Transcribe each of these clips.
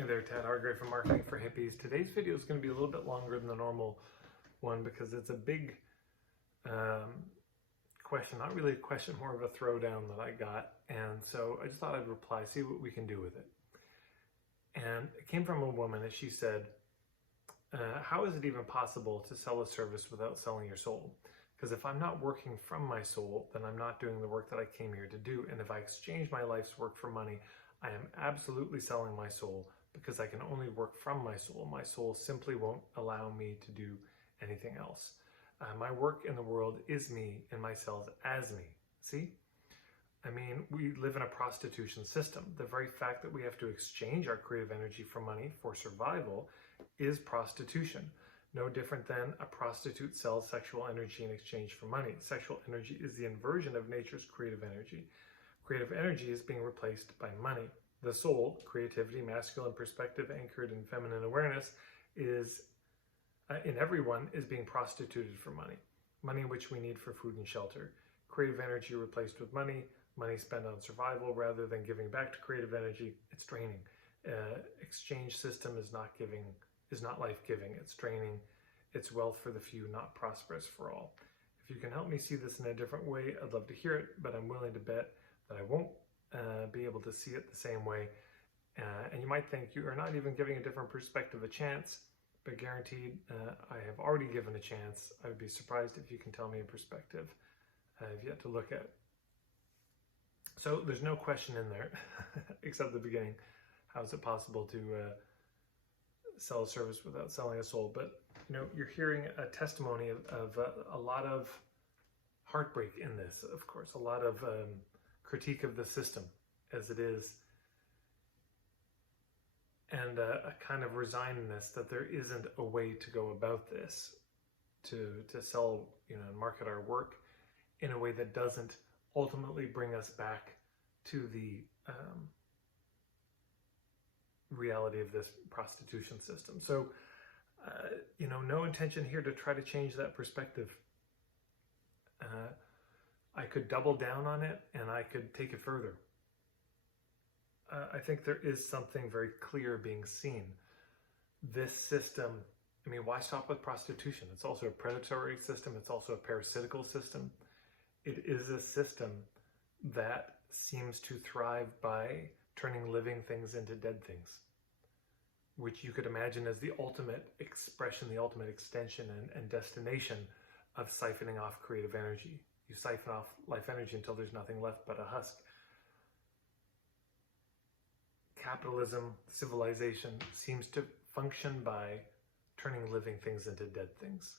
Hey there, Tad Hargrave from Marketing for Hippies. Today's video is going to be a little bit longer than the normal one because it's a big question, not really a question, more of a throwdown that I got. And so I just thought I'd reply, see what we can do with it. And it came from a woman, and she said, how is it even possible to sell a service without selling your soul? Because if I'm not working from my soul, then I'm not doing the work that I came here to do. And if I exchange my life's work for money, I am absolutely selling my soul, because I can only work from my soul. My soul simply won't allow me to do anything else. My work in the world is me, and my cells as me. See? I mean, we live in a prostitution system. The very fact that we have to exchange our creative energy for money for survival is prostitution. No different than a prostitute sells sexual energy in exchange for money. Sexual energy is the inversion of nature's creative energy. Creative energy is being replaced by money. The soul, creativity, masculine perspective anchored in feminine awareness, is in everyone is being prostituted for money. Money which we need for food and shelter. Creative energy replaced with money. Money spent on survival rather than giving back to creative energy. It's draining. Exchange system is not life-giving. It's draining. It's wealth for the few, not prosperous for all. If you can help me see this in a different way, I'd love to hear it, but I'm willing to bet that I won't be able to see it the same way. And you might think you are not even giving a different perspective a chance, but guaranteed I have already given a chance. I would be surprised if you can tell me a perspective I've yet to look at. So there's no question in there, except the beginning. How is it possible to sell a service without selling a soul? But you know, you're hearing a testimony of a lot of heartbreak in this, of course, a lot of critique of the system as it is, and a kind of resignedness that there isn't a way to go about this, to sell, and market our work in a way that doesn't ultimately bring us back to the reality of this prostitution system. So, no intention here to try to change that perspective. I could double down on it, and I could take it further. I think there is something very clear being seen. This system, why stop with prostitution? It's also a predatory system. It's also a parasitical system. It is a system that seems to thrive by turning living things into dead things, which you could imagine as the ultimate expression, the ultimate extension and destination of siphoning off creative energy. You siphon off life energy until there's nothing left but a husk. Capitalism, civilization, seems to function by turning living things into dead things.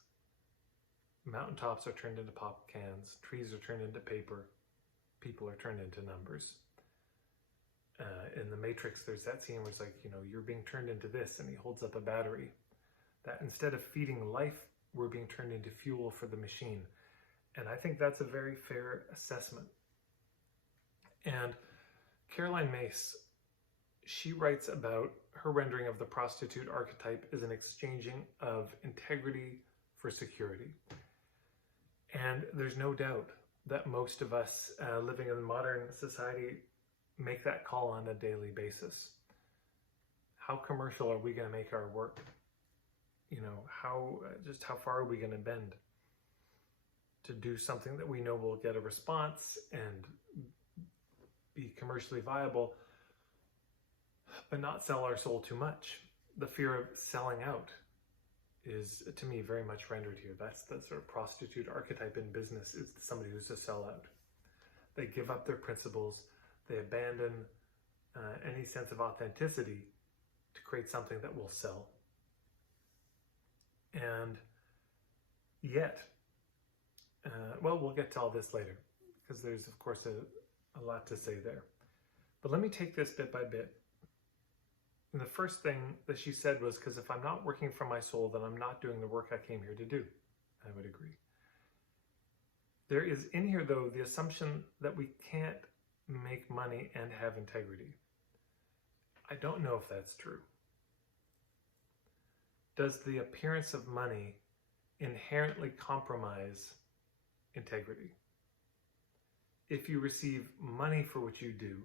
Mountaintops are turned into pop cans, trees are turned into paper, people are turned into numbers. In the Matrix, there's that scene where it's like, you're being turned into this, and he holds up a battery. That instead of feeding life, we're being turned into fuel for the machine. And I think that's a very fair assessment. And Caroline Myss, she writes about her rendering of the prostitute archetype as an exchanging of integrity for security. And there's no doubt that most of us living in modern society make that call on a daily basis. How commercial are we going to make our work? How far are we going to bend to do something that we know will get a response and be commercially viable, but not sell our soul too much? The fear of selling out is, to me, very much rendered here. That's the sort of prostitute archetype in business, is somebody who's a sellout. They give up their principles. They abandon any sense of authenticity to create something that will sell. And yet, we'll get to all this later, because there's, of course, a lot to say there. But let me take this bit by bit. And the first thing that she said was, because if I'm not working from my soul, then I'm not doing the work I came here to do. I would agree. There is in here, though, the assumption that we can't make money and have integrity. I don't know if that's true. Does the appearance of money inherently compromise integrity? If you receive money for what you do,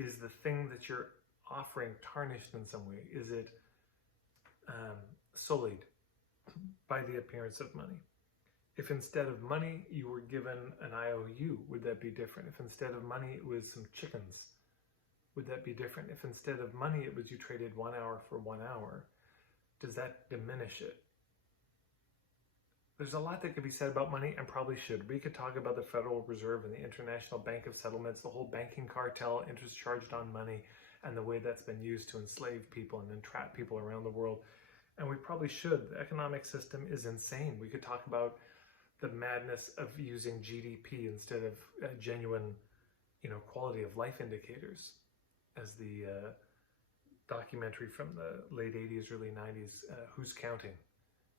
is the thing that you're offering tarnished in some way? Is it sullied by the appearance of money? If instead of money you were given an IOU, would that be different? If instead of money it was some chickens, would that be different? If instead of money it was you traded 1 hour for 1 hour, does that diminish it? There's a lot that could be said about money, and probably should. We could talk about the Federal Reserve and the International Bank of Settlements, the whole banking cartel, interest charged on money, and the way that's been used to enslave people and entrap people around the world. And we probably should. The economic system is insane. We could talk about the madness of using GDP instead of genuine, quality of life indicators, as the documentary from the late 80s, early 90s, Who's Counting,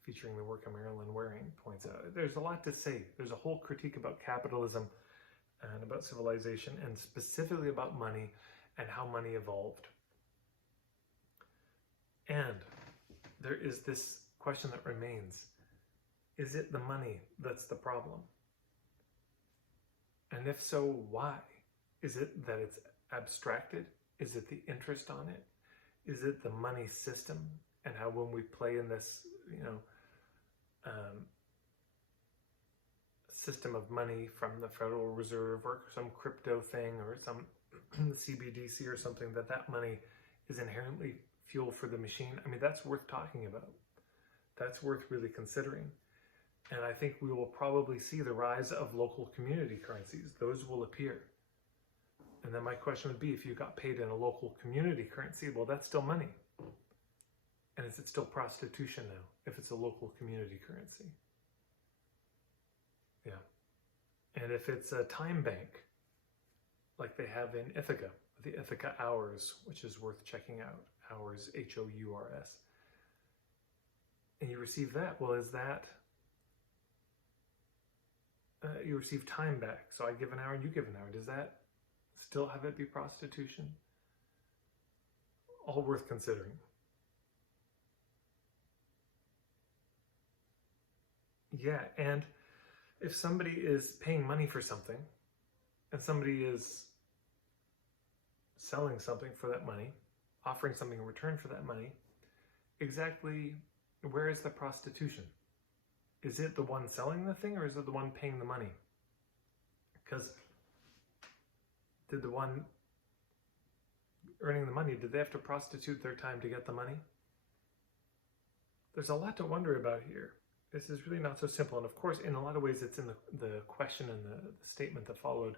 featuring the work of Marilyn Waring, points out. There's a lot to say. There's a whole critique about capitalism and about civilization, and specifically about money and how money evolved. And there is this question that remains. Is it the money that's the problem? And if so, why? Is it that it's abstracted? Is it the interest on it? Is it the money system and how when we play in this, system of money from the Federal Reserve or some crypto thing or some CBDC or something, that money is inherently fuel for the machine? I mean, that's worth talking about. That's worth really considering. And I think we will probably see the rise of local community currencies. Those will appear. And then my question would be, if you got paid in a local community currency, well, that's still money. And is it still prostitution now, if it's a local community currency? Yeah. And if it's a time bank, like they have in Ithaca, the Ithaca Hours, which is worth checking out, Hours, Hours, and you receive that, well, is that, you receive time back, so I give an hour and you give an hour. Does that still have it be prostitution? All worth considering. Yeah, and if somebody is paying money for something, and somebody is selling something for that money, offering something in return for that money, exactly where is the prostitution? Is it the one selling the thing, or is it the one paying the money? Because did the one earning the money, did they have to prostitute their time to get the money? There's a lot to wonder about here. This is really not so simple. And of course, in a lot of ways, it's in the question and the statement that followed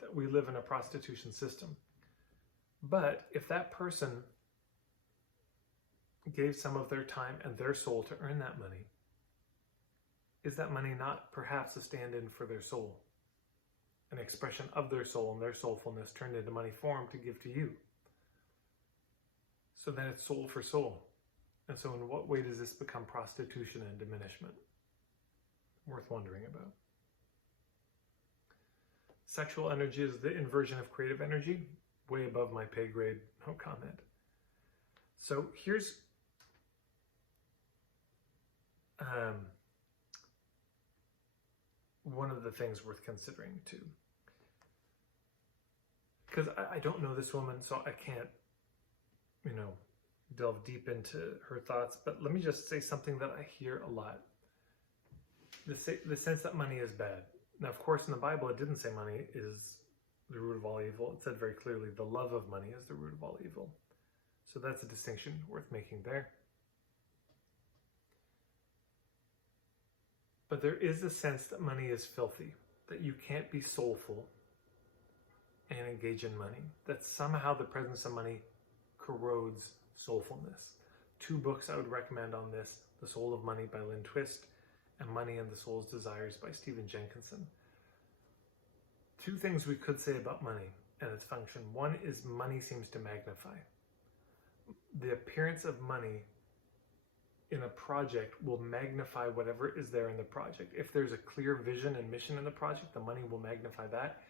that we live in a prostitution system. But if that person gave some of their time and their soul to earn that money, is that money not perhaps a stand-in for their soul? An expression of their soul and their soulfulness turned into money form to give to you? So then it's soul for soul. And so in what way does this become prostitution and diminishment? Worth wondering about. Sexual energy is the inversion of creative energy. Way above my pay grade, no comment. So here's one of the things worth considering too. Because I don't know this woman, so I can't, delve deep into her thoughts, but let me just say something that I hear a lot. The sense that money is bad. Now, of course, in the Bible, it didn't say money is the root of all evil. It said very clearly the love of money is the root of all evil. So that's a distinction worth making there. But there is a sense that money is filthy, that you can't be soulful and engage in money, that somehow the presence of money corrodes soulfulness. 2 books I would recommend on this: The Soul of Money by Lynn Twist and Money and the Soul's Desires by Stephen Jenkinson. 2 things we could say about money and its function. One is money seems to magnify. The appearance of money in a project will magnify whatever is there in the project. If there's a clear vision and mission in the project, the money will magnify that.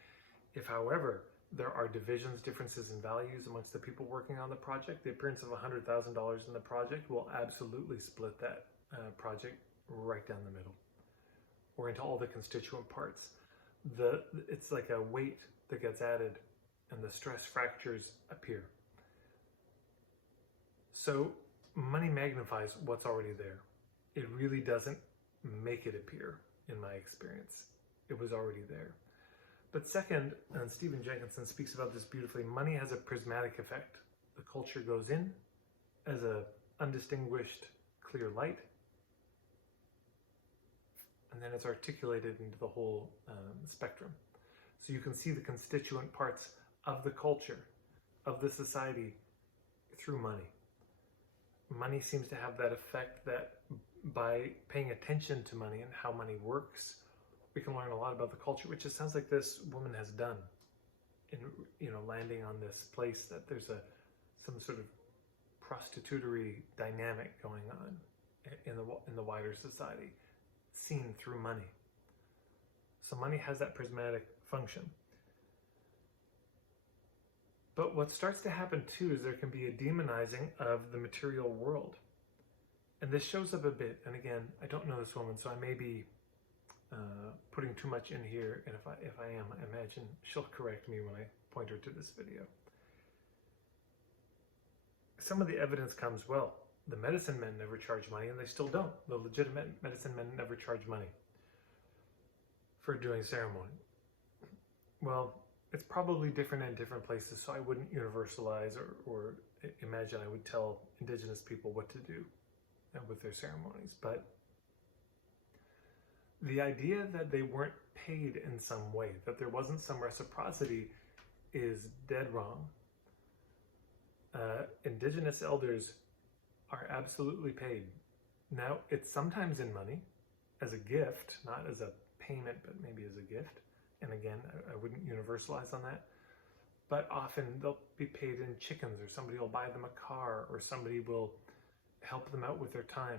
If, however, there are divisions, differences in values amongst the people working on the project, the appearance of $100,000 in the project will absolutely split that project right down the middle, or into all the constituent parts. It's like a weight that gets added and the stress fractures appear. So money magnifies what's already there. It really doesn't make it appear, in my experience. It was already there. But second, and Stephen Jenkinson speaks about this beautifully, money has a prismatic effect. The culture goes in as a undistinguished clear light, and then it's articulated into the whole spectrum. So you can see the constituent parts of the culture, of the society, through money. Money seems to have that effect that by paying attention to money and how money works, we can learn a lot about the culture, which it sounds like this woman has done in, landing on this place that there's some sort of prostitutory dynamic going on in the wider society, seen through money. So money has that prismatic function. But what starts to happen too is there can be a demonizing of the material world. And this shows up a bit. And again, I don't know this woman, so I may be putting too much in here. And if I am, I imagine she'll correct me when I point her to this video. Some of the evidence comes, well, the medicine men never charge money, and they still don't. The legitimate medicine men never charge money for doing ceremony. Well, it's probably different in different places, so I wouldn't universalize or imagine I would tell indigenous people what to do with their ceremonies. But the idea that they weren't paid in some way, that there wasn't some reciprocity, is dead wrong. Indigenous elders are absolutely paid. Now, it's sometimes in money, as a gift, not as a payment, but maybe as a gift. And again, I wouldn't universalize on that. But often they'll be paid in chickens, or somebody will buy them a car, or somebody will help them out with their time.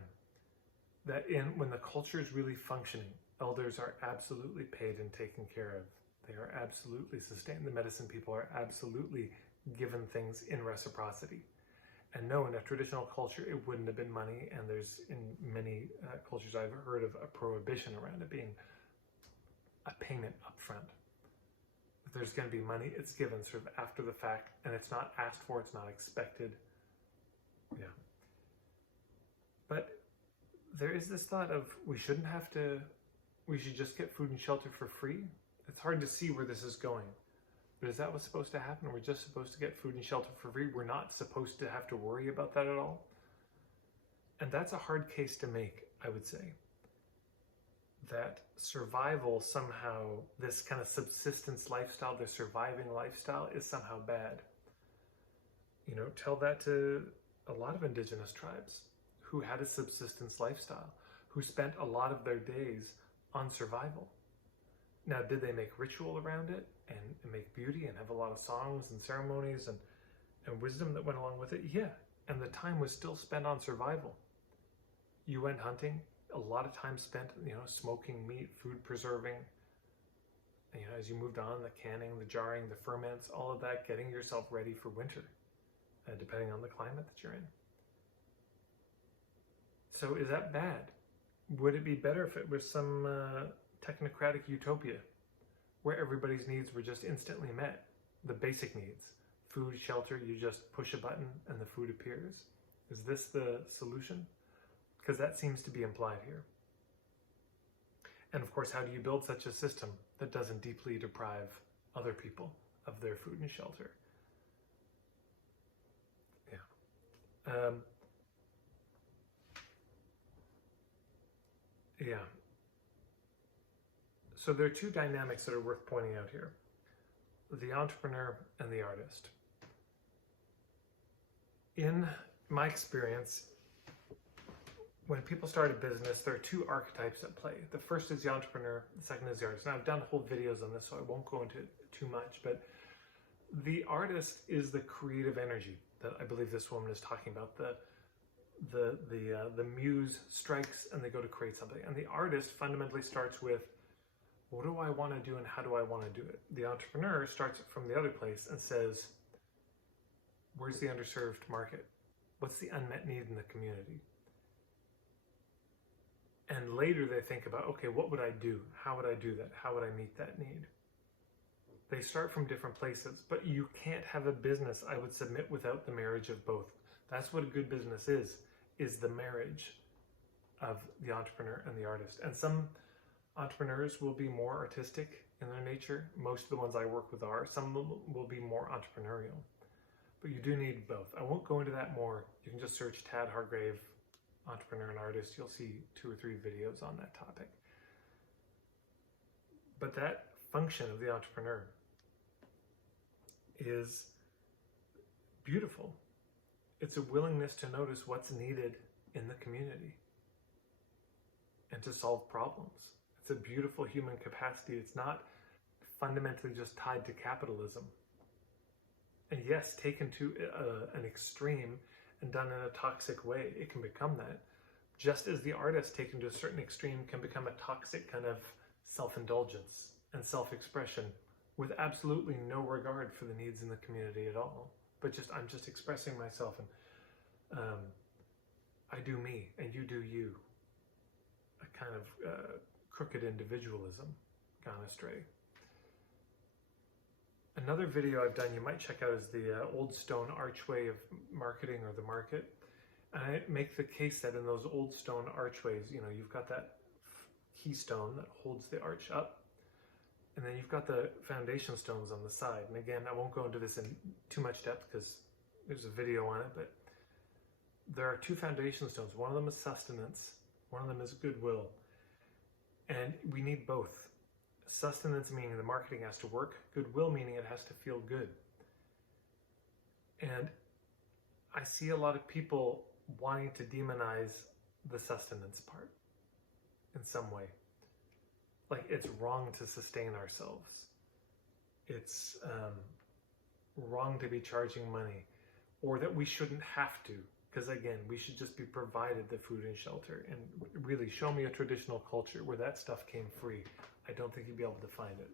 That when the culture is really functioning, elders are absolutely paid and taken care of. They are absolutely sustained. The medicine people are absolutely given things in reciprocity. And no, in a traditional culture, it wouldn't have been money. And there's, in many cultures I've heard of, a prohibition around it being a payment up front. If there's going to be money, it's given sort of after the fact, and it's not asked for, it's not expected. Yeah. But there is this thought of we should just get food and shelter for free. It's hard to see where this is going. But is that what's supposed to happen? We're just supposed to get food and shelter for free? We're not supposed to have to worry about that at all? And that's a hard case to make, I would say. That survival somehow, this kind of subsistence lifestyle, the surviving lifestyle, is somehow bad. Tell that to a lot of indigenous tribes who had a subsistence lifestyle, who spent a lot of their days on survival. Now, did they make ritual around it and make beauty and have a lot of songs and ceremonies and wisdom that went along with it? Yeah. And the time was still spent on survival. You went hunting, a lot of time spent, smoking meat, food preserving, as you moved on, the canning, the jarring, the ferments, all of that, getting yourself ready for winter, depending on the climate that you're in. So is that bad? Would it be better if it was some technocratic utopia where everybody's needs were just instantly met? The basic needs, food, shelter, you just push a button and the food appears. Is this the solution? Because that seems to be implied here. And of course, how do you build such a system that doesn't deeply deprive other people of their food and shelter? Yeah. Yeah. So there are two dynamics that are worth pointing out here. The entrepreneur and the artist. In my experience, when people start a business, there are two archetypes at play. The first is the entrepreneur, the second is the artist. Now, I've done whole videos on this, so I won't go into it too much, but the artist is the creative energy that I believe this woman is talking about. The muse strikes and they go to create something. And the artist fundamentally starts with, what do I want to do and how do I want to do it? The entrepreneur starts from the other place and says, where's the underserved market? What's the unmet need in the community? And later they think about, okay, what would I do? How would I do that? How would I meet that need? They start from different places, but you can't have a business, I would submit, without the marriage of both. That's what a good business is the marriage of the entrepreneur and the artist. And some entrepreneurs will be more artistic in their nature. Most of the ones I work with are. Some will be more entrepreneurial. But you do need both. I won't go into that more. You can just search Tad Hargrave, entrepreneur and artist. You'll see 2 or 3 videos on that topic. But that function of the entrepreneur is beautiful. It's a willingness to notice what's needed in the community and to solve problems. It's a beautiful human capacity. It's not fundamentally just tied to capitalism. And yes, taken to an extreme and done in a toxic way, it can become that. Just as the artist taken to a certain extreme can become a toxic kind of self-indulgence and self-expression with absolutely no regard for the needs in the community at all. But I'm just expressing myself, and I do me and you do you. A kind of crooked individualism gone astray. Another video I've done you might check out is the old stone archway of marketing, or the market. And I make the case that in those old stone archways, you've got that keystone that holds the arch up, and then you've got the foundation stones on the side. And again, I won't go into this in too much depth because there's a video on it, but there are 2 foundation stones. One of them is sustenance, one of them is goodwill. And we need both. Sustenance meaning the marketing has to work, goodwill meaning it has to feel good. And I see a lot of people wanting to demonize the sustenance part in some way. Like it's wrong to sustain ourselves. It's wrong to be charging money, or that we shouldn't have to, because again, we should just be provided the food and shelter. And really, show me a traditional culture where that stuff came free. I don't think you'd be able to find it.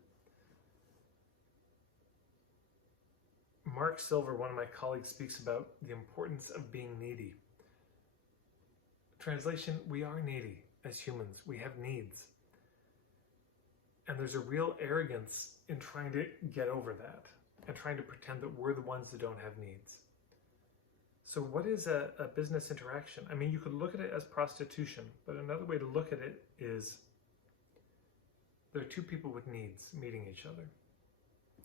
Mark Silver, one of my colleagues, speaks about the importance of being needy. Translation, we are needy as humans. We have needs. And there's a real arrogance in trying to get over that and trying to pretend that we're the ones that don't have needs. So what is a business interaction? I mean, you could look at it as prostitution, but another way to look at it is there are 2 people with needs meeting each other.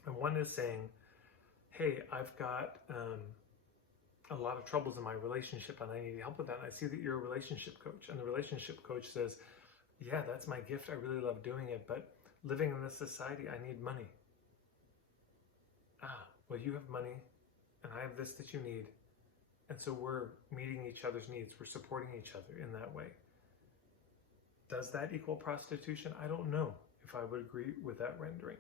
And one is saying, hey, I've got a lot of troubles in my relationship and I need help with that. And I see that you're a relationship coach. And the relationship coach says, yeah, that's my gift. I really love doing it. But living in this society, I need money. Well, you have money and I have this that you need. And so we're meeting each other's needs. We're supporting each other in that way. Does that equal prostitution? I don't know if I would agree with that rendering.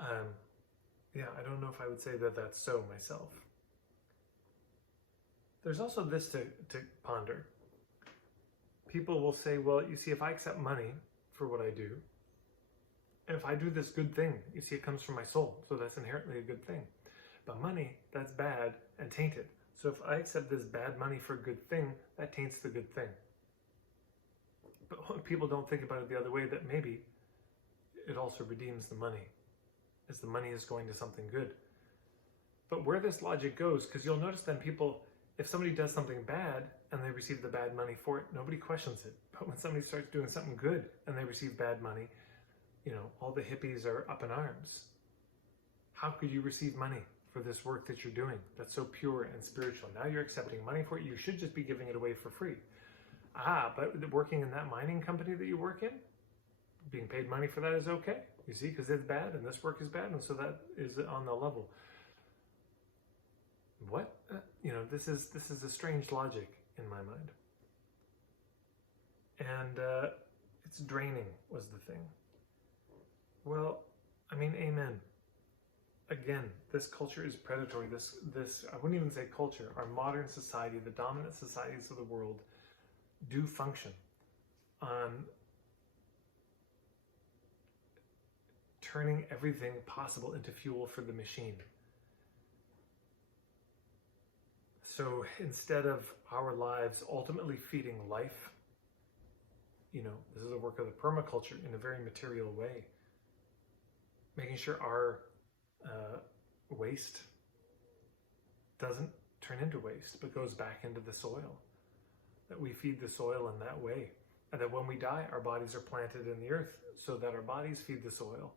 I don't know if I would say that that's so myself. There's also this to ponder. People will say, well, you see, if I accept money for what I do, and if I do this good thing, you see, it comes from my soul, so that's inherently a good thing. But money, that's bad and tainted. So if I accept this bad money for a good thing, that taints the good thing. But people don't think about it the other way, that maybe it also redeems the money, as the money is going to something good. But where this logic goes, because you'll notice then people, if somebody does something bad and they receive the bad money for it, nobody questions it. But when somebody starts doing something good and they receive bad money, all the hippies are up in arms. How could you receive money for this work that you're doing that's so pure and spiritual? Now you're accepting money for it. You should just be giving it away for free. But working in that mining company that you work in, being paid money for that is okay. You see, because it's bad and this work is bad, and so that is on the level. What? This is a strange logic in my mind. And it's draining was the thing. Well, I mean, amen. Again, this culture is predatory. This I wouldn't even say culture. Our modern society, the dominant societies of the world, do function on turning everything possible into fuel for the machine. So instead of our lives ultimately feeding life, this is a work of the permaculture in a very material way. making sure our waste doesn't turn into waste, but goes back into the soil, that we feed the soil in that way, and that when we die, our bodies are planted in the earth so that our bodies feed the soil,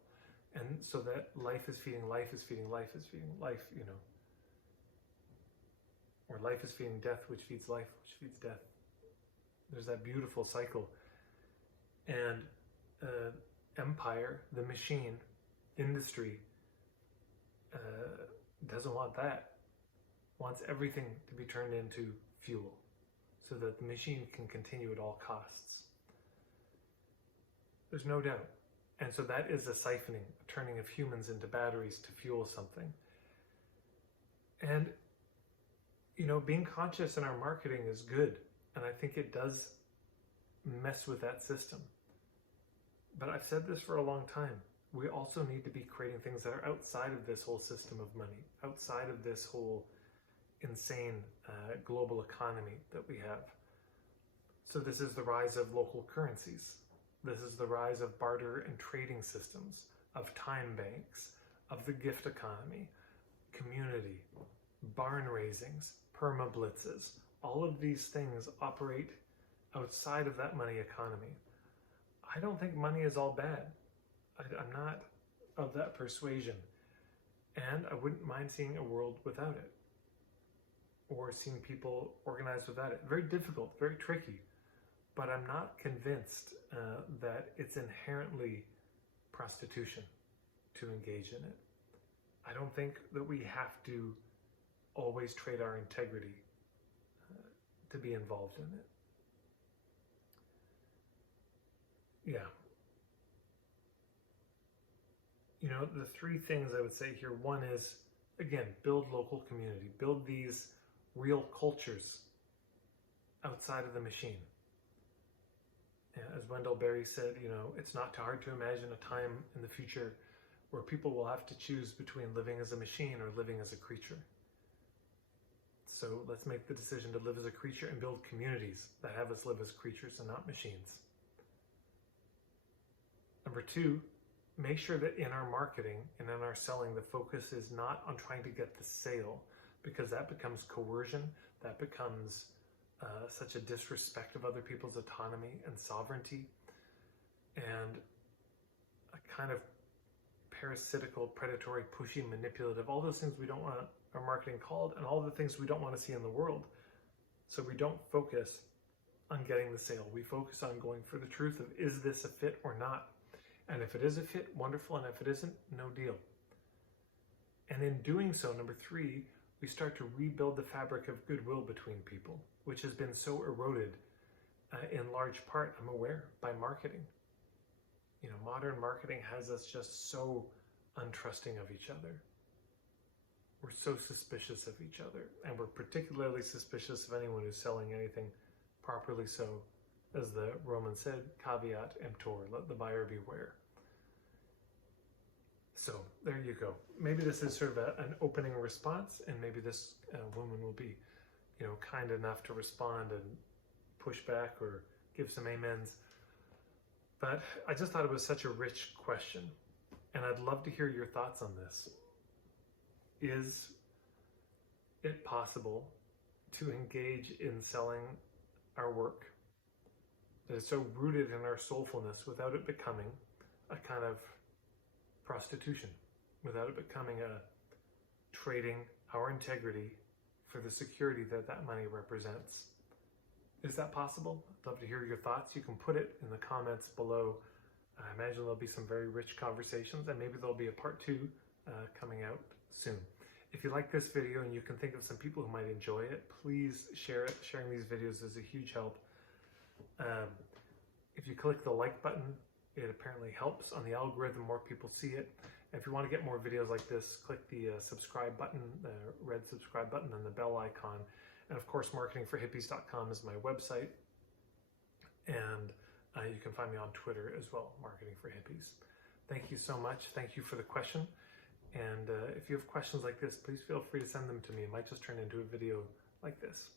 and so that life is feeding life is feeding life is feeding life, or life is feeding death, which feeds life, which feeds death. There's that beautiful cycle. And empire, the machine, industry, doesn't want that. Wants everything to be turned into fuel so that the machine can continue at all costs. There's no doubt. And so that is a siphoning, a turning of humans into batteries to fuel something. And, being conscious in our marketing is good. And I think it does mess with that system. But I've said this for a long time. We also need to be creating things that are outside of this whole system of money, outside of this whole insane global economy that we have. So this is the rise of local currencies. This is the rise of barter and trading systems, of time banks, of the gift economy, community, barn raisings, perma-blitzes. All of these things operate outside of that money economy. I don't think money is all bad. I'm not of that persuasion. And I wouldn't mind seeing a world without it, or seeing people organized without it. Very difficult, very tricky, but I'm not convinced that it's inherently prostitution to engage in it. I don't think that we have to always trade our integrity to be involved in it. Yeah. The three things I would say here. One is, again, build local community. Build these real cultures outside of the machine. As Wendell Berry said, it's not too hard to imagine a time in the future where people will have to choose between living as a machine or living as a creature. So let's make the decision to live as a creature and build communities that have us live as creatures and not machines. Number two, make sure that in our marketing and in our selling, the focus is not on trying to get the sale, because that becomes coercion, that becomes such a disrespect of other people's autonomy and sovereignty, and a kind of parasitical, predatory, pushy, manipulative, all those things we don't want our marketing called, and all the things we don't want to see in the world. So we don't focus on getting the sale. We focus on going for the truth of, is this a fit or not? And if it is a fit, wonderful. And if it isn't, no deal. And in doing so, number three, we start to rebuild the fabric of goodwill between people, which has been so eroded in large part, I'm aware, by marketing. Modern marketing has us just so untrusting of each other. We're so suspicious of each other, and we're particularly suspicious of anyone who's selling anything properly so. As the Roman said, caveat emptor, let the buyer beware. So there you go. Maybe this is sort of an opening response, and maybe this woman will be, kind enough to respond and push back or give some amens. But I just thought it was such a rich question, and I'd love to hear your thoughts on this. Is it possible to engage in selling our work that is so rooted in our soulfulness without it becoming a kind of prostitution, without it becoming a trading our integrity for the security that that money represents? Is that possible? I'd love to hear your thoughts. You can put it in the comments below. I imagine there'll be some very rich conversations, and maybe there'll be a part 2 coming out soon. If you like this video and you can think of some people who might enjoy it, please share it. Sharing these videos is a huge help. If you click the like button, it apparently helps on the algorithm. More people see it. If you want to get more videos like this, click the subscribe button, the red subscribe button, and the bell icon. And of course, marketingforhippies.com is my website. And you can find me on Twitter as well, Marketing for Hippies. Thank you so much. Thank you for the question. And if you have questions like this, please feel free to send them to me. It might just turn into a video like this.